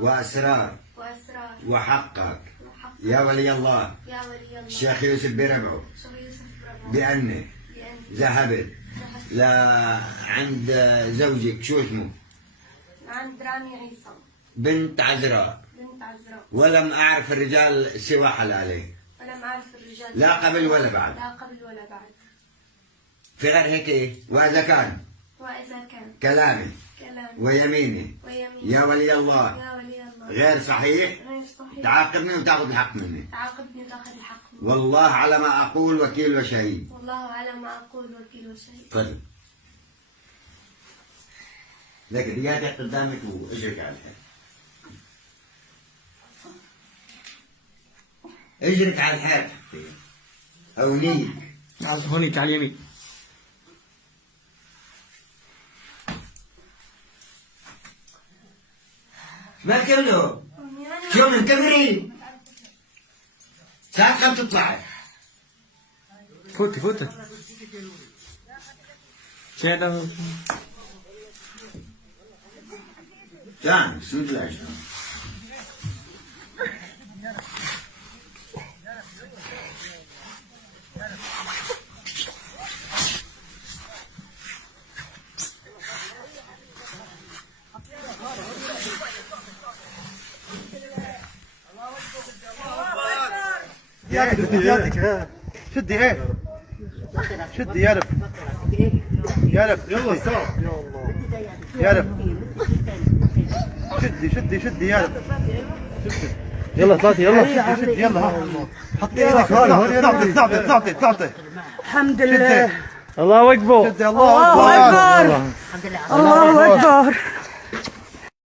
وأسرار وحقق يا ولي الله الشيخ يوسف بربعه بأنك ذهبت عند زوجك شو اسمه؟ عند رامي عيسى بنت عذراء ولم أعرف الرجال سوى حلالي ولم أعرف الرجال لا قبل ولا بعد في غير هيك وإذا كان كلامي ويميني يا ولي الله غير صحيح تعاقبني وتاخذ الحق مني والله على ما أقول وكيل وشهيد تفضل لك ريادك قدامك واجرك على الحيط اجرك على الحيط هونيك هونيك على اليمين ما كله شو من كبري ساعة كم تطلعي فوتي شنو جان سود لا جان شدي ايه شدي يا رب يلا ستوب يا رب شدي يا رب يلا طلعتي يلا شدي يلا حطي ايدك هون طلعتي الحمد لله الله اكبر الله اكبر الله اكبر